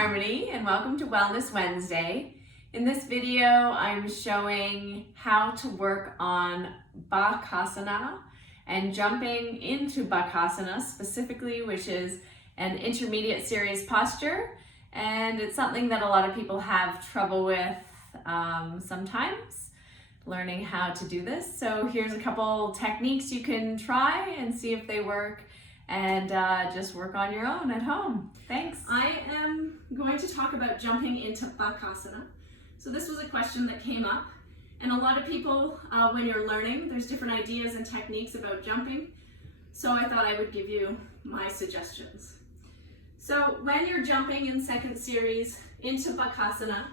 Harmony and welcome to Wellness Wednesday. In this video, I'm showing how to work on Bakasana and jumping into Bakasana specifically, which is an intermediate series posture. And it's something that a lot of people have trouble with sometimes, learning how to do this. So here's a couple techniques you can try and see if they work, and just work on your own at home. Thanks. I am going to talk about jumping into Bakasana. So this was a question that came up, and a lot of people, when you're learning, there's different ideas and techniques about jumping. So I thought I would give you my suggestions. So when you're jumping in second series into Bakasana,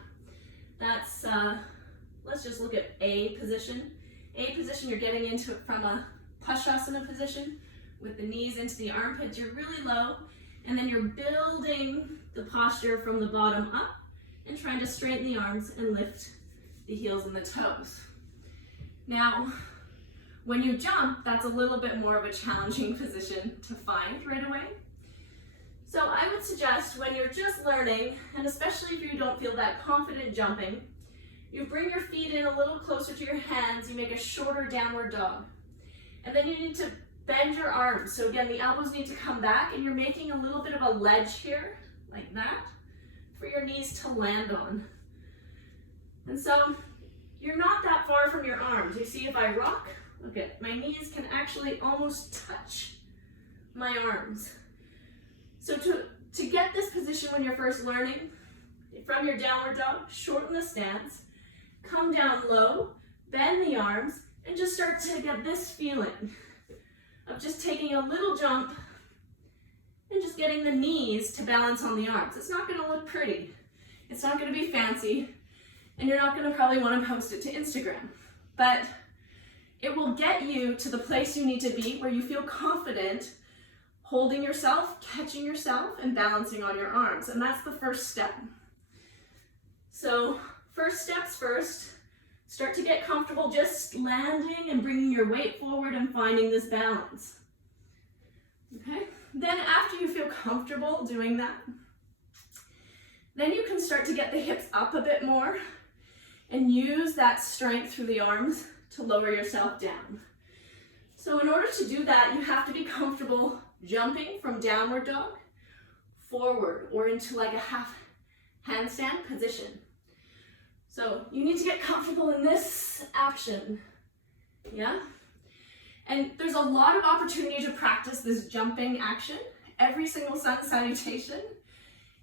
that's, let's just look at A position. A position, you're getting into it from a Pashasana position, with the knees into the armpits. You're really low, and then you're building the posture from the bottom up and trying to straighten the arms and lift the heels and the toes. Now, when you jump, that's a little bit more of a challenging position to find right away. So I would suggest when you're just learning, and especially if you don't feel that confident jumping, you bring your feet in a little closer to your hands, you make a shorter downward dog. And then you need to bend your arms. So again, the elbows need to come back, and you're making a little bit of a ledge here, like that, for your knees to land on. And so you're not that far from your arms. You see, if I rock, look at, my knees can actually almost touch my arms. So to get this position when you're first learning, from your downward dog, shorten the stance, come down low, bend the arms, and just start to get this feeling of just taking a little jump and just getting the knees to balance on the arms. It's not going to look pretty. It's not going to be fancy, and you're not going to probably want to post it to Instagram. But it will get you to the place you need to be where you feel confident holding yourself, catching yourself, and balancing on your arms. And that's the first step. So first steps first. Start to get comfortable just landing and bringing your weight forward and finding this balance. Okay? Then after you feel comfortable doing that, then you can start to get the hips up a bit more and use that strength through the arms to lower yourself down. So in order to do that, you have to be comfortable jumping from downward dog forward or into like a half handstand position. So you need to get comfortable in this action, yeah? And there's a lot of opportunity to practice this jumping action. Every single sun salutation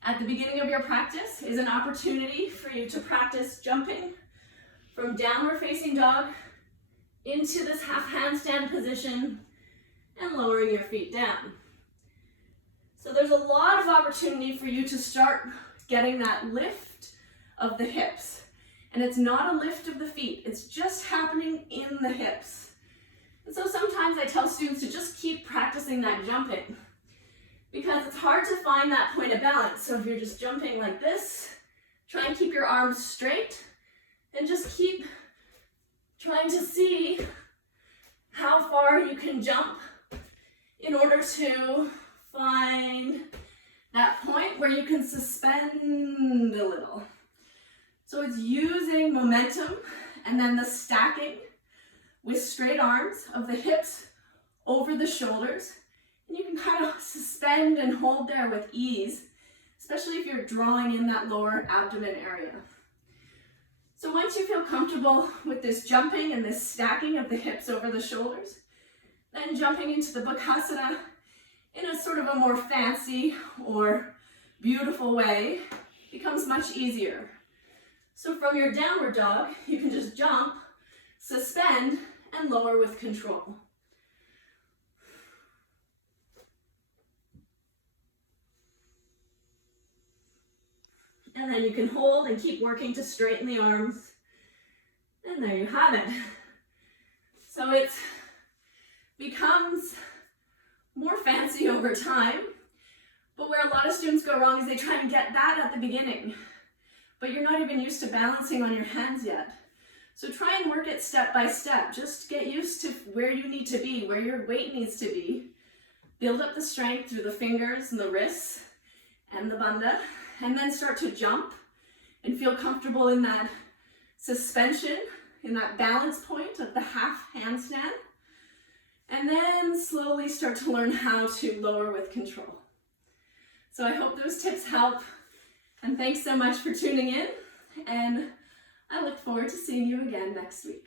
at the beginning of your practice is an opportunity for you to practice jumping from downward facing dog into this half handstand position and lowering your feet down. So there's a lot of opportunity for you to start getting that lift of the hips. And it's not a lift of the feet, it's just happening in the hips. And so sometimes I tell students to just keep practicing that jumping, because it's hard to find that point of balance. So if you're just jumping like this, try and keep your arms straight, and just keep trying to see how far you can jump in order to find that point where you can suspend a little. So it's using momentum and then the stacking with straight arms of the hips over the shoulders. And you can kind of suspend and hold there with ease, especially if you're drawing in that lower abdomen area. So once you feel comfortable with this jumping and this stacking of the hips over the shoulders, then jumping into the Bakasana in a sort of a more fancy or beautiful way becomes much easier. So from your downward dog, you can just jump, suspend, and lower with control. And then you can hold and keep working to straighten the arms. And there you have it. So it becomes more fancy over time, but where a lot of students go wrong is they try and get that at the beginning, but you're not even used to balancing on your hands yet. So try and work it step by step. Just get used to where you need to be, where your weight needs to be. Build up the strength through the fingers and the wrists and the bandha, and then start to jump and feel comfortable in that suspension, in that balance point of the half handstand. And then slowly start to learn how to lower with control. So I hope those tips help. And thanks so much for tuning in. And I look forward to seeing you again next week.